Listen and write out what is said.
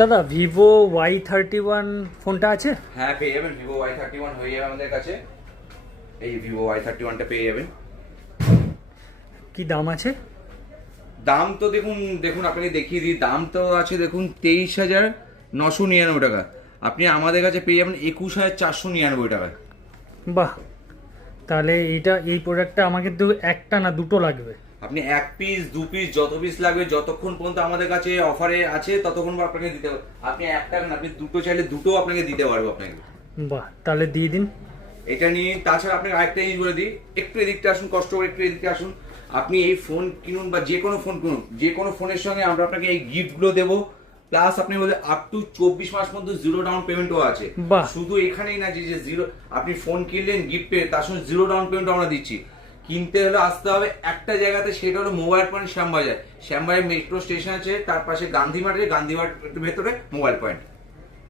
দাদা Vivo Y31 ফোনটা আছে? হ্যাঁ পেয়ে যাবেন, ভিভো Y31 হয়ে যাবে আমাদের কাছে। এই ভিভো Y31টা পেয়ে যাবেন। কি দাম আছে? দাম তো দেখুন দেখুন আপনাকে দেখিয়ে দিই, দাম তো আছে দেখুন 23,999 টাকা। আপনি আমাদের কাছে পেয়ে যাবেন 21,499 টাকায়। বাহ, তাহলে এই প্রোডাক্টটা আমাকে একটা না দুটো লাগবে। আপনি এক পিস দু পিস যত পিস লাগবে, যতক্ষণ পর্যন্ত আমাদের কাছে অফারে আছে ততক্ষণ আপনাকে দিতে পারবো। আপনি একটা না, আপনি দুটো চাইলে দুটো আপনাকে দিতে পারবো আপনাকে। বাহ, তাহলে দিয়ে দিন। এটা নিয়ে তাছাড়া আপনাকে আরেকটা জিনিস বলে দিই, একটু এদিকটা আসুন, কষ্ট করে একটু এদিকটা আসুন। আপনি এই ফোন কিনুন বা যে কোনো ফোন কিনুন, যে কোনো ফোনের সঙ্গে আমরা আপনাকে এই গিফটগুলো দেবো। প্লাস আপনি বলে আপ টু 24 মাস মধ্যে জিরো ডাউন পেমেন্টও আছে। বাহ। শুধু এখানেই না যে জিরো, আপনি ফোন কিনলেন গিফট পেয়ে তার সঙ্গে জিরো ডাউন পেমেন্ট আমরা দিচ্ছি। কিনতে হলে আসতে হবে একটা জায়গাতে, সেটা হলো mobile point Shyambazar. Shyambazar metro station আছে, তার পাশে গান্ধী মার্টের ভেতরে মোবাইল পয়েন্ট।